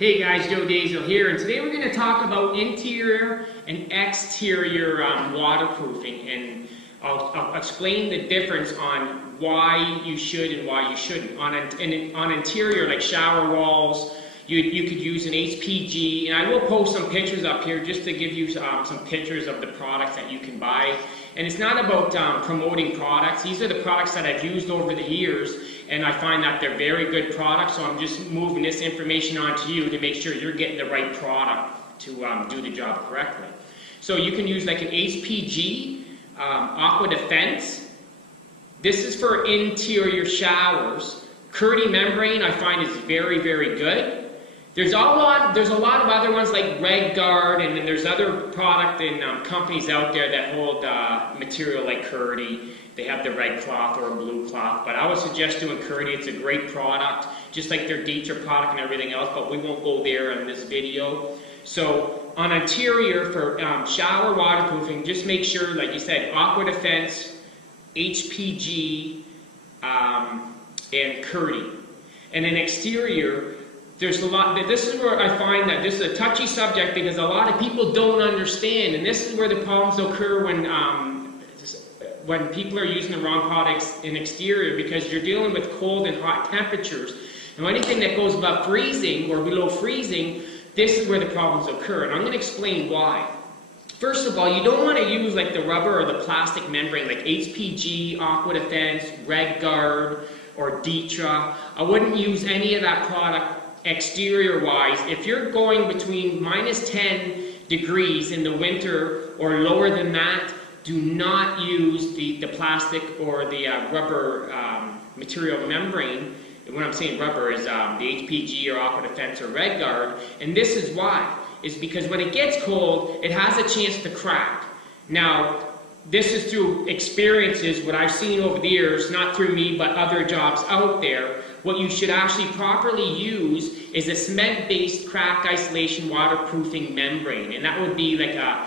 Hey guys, Joe Daisel here, and today we're going to talk about interior and exterior waterproofing, and I'll explain the difference on why you should and why you shouldn't. On interior, like shower walls, you could use an HPG, and I will post some pictures up here just to give you some pictures of the products that you can buy. And it's not about promoting products. These are the products that I've used over the years, and I find that they're very good products, so I'm just moving this information on to you to make sure you're getting the right product to do the job correctly. So you can use like an HPG, Aqua Defense. This is for interior showers. Curdy membrane I find is very, very good. There's a lot of other ones like Red Guard, and then there's other product and companies out there that hold material like Curdy. They have the red cloth or blue cloth, but I would suggest doing Curdy. It's a great product, just like their Dieter product and everything else, but we won't go there in this video. So on interior for shower waterproofing, just make sure, like you said, Aqua Defense, HPG, and Curdy. And in exterior, there's a lot. This is where I find that this is a touchy subject because a lot of people don't understand, and this is where the problems occur when people are using the wrong products in exterior, because you're dealing with cold and hot temperatures. And anything that goes above freezing or below freezing, this is where the problems occur, and I'm going to explain why. First of all, you don't want to use like the rubber or the plastic membrane like HPG, Aqua Defense, Red Guard, or Dieter. I wouldn't use any of that product exterior wise. If you're going between -10 degrees in the winter or lower than that, do not use the plastic or the rubber material membrane. And when I'm saying rubber is the HPG or Aqua Defense or Red Guard. And this is why. Is because when it gets cold, it has a chance to crack. Now, this is through experiences, what I've seen over the years, not through me, but other jobs out there. What you should actually properly use is a cement-based crack isolation waterproofing membrane. And that would be like a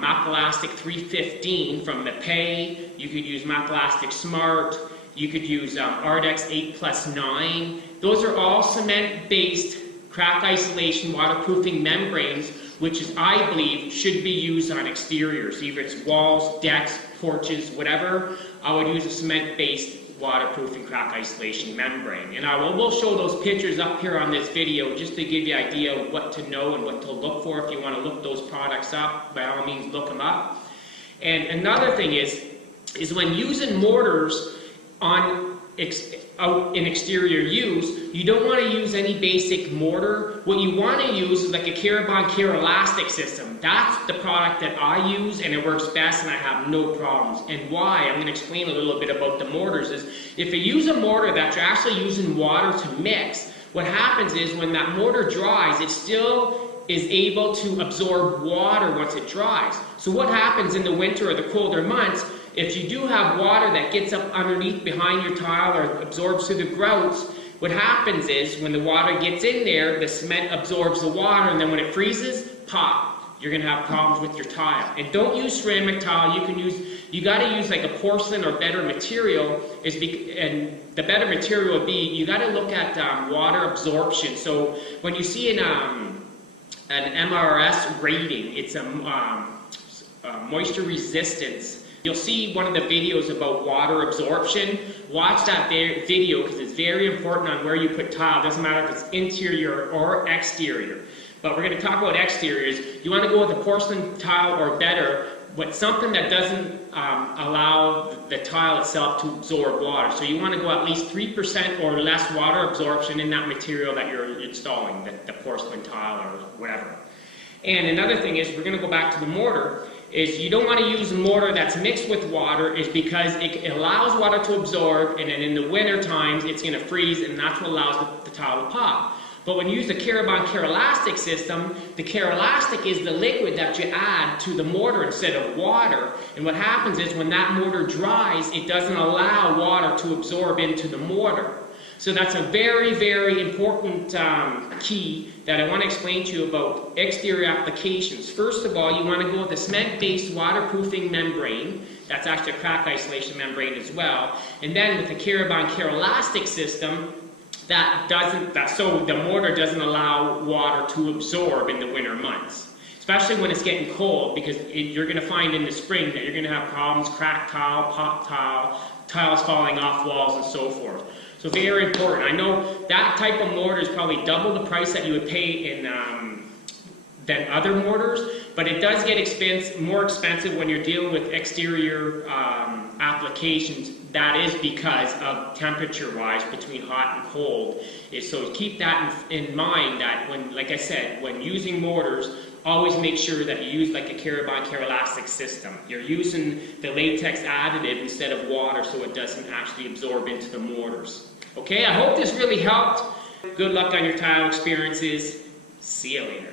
Mapelastic 315 from Mapei. You could use Mapelastic Smart. You could use Ardex 8+9. Those are all cement-based crack isolation waterproofing membranes, which is, I believe, should be used on exteriors, either it's walls, decks, porches, whatever. I would use a cement-based waterproofing crack isolation membrane. And I will show those pictures up here on this video just to give you an idea of what to know and what to look for. If you want to look those products up, by all means look them up. And another thing is when using mortars out in exterior use, you don't want to use any basic mortar. What you want to use is like a Carabon Care elastic system. That's the product that I use, and it works best, and I have no problems. And why? I'm going to explain a little bit about the mortars. Is if you use a mortar that you're actually using water to mix, what happens is when that mortar dries, it still is able to absorb water once it dries. So what happens in the winter or the colder months, if you do have water that gets up underneath behind your tile or absorbs through the grouts, what happens is when the water gets in there, the cement absorbs the water, and then when it freezes, pop, you're going to have problems with your tile. And don't use ceramic tile. You got to use like a porcelain or better material. And the better material would be, you got to look at water absorption. So when you see an MRS rating, it's a moisture resistance. You'll see one of the videos about water absorption. Watch that video because it's very important on where you put tile. It doesn't matter if it's interior or exterior. But we're going to talk about exteriors. You want to go with a porcelain tile or better, but something that doesn't allow the tile itself to absorb water. So you want to go at least 3% or less water absorption in that material that you're installing, the porcelain tile or whatever. And another thing is, we're going to go back to the mortar, is you don't want to use a mortar that's mixed with water, is because it allows water to absorb, and then in the winter times it's going to freeze, and that's what allows the tile to pop. But when you use the Carabon Care elastic system, the Care elastic is the liquid that you add to the mortar instead of water. And what happens is when that mortar dries, it doesn't allow water to absorb into the mortar. So that's a very, very important key that I want to explain to you about exterior applications. First of all, you want to go with a cement-based waterproofing membrane. That's actually a crack isolation membrane as well. And then with the Carabon Care elastic system, so the mortar doesn't allow water to absorb in the winter months. Especially when it's getting cold, because you're going to find in the spring that you're going to have problems, cracked tile, pop tile, tiles falling off walls and so forth. So very important. I know that type of mortar is probably double the price that you would pay in than other mortars, but it does get more expensive when you're dealing with exterior applications. That is because of temperature-wise between hot and cold. So keep that in mind, that when, like I said, when using mortars, always make sure that you use like a Carabine Kerastix system. You're using the latex additive instead of water, so it doesn't actually absorb into the mortars. Okay, I hope this really helped. Good luck on your tile experiences. See you later.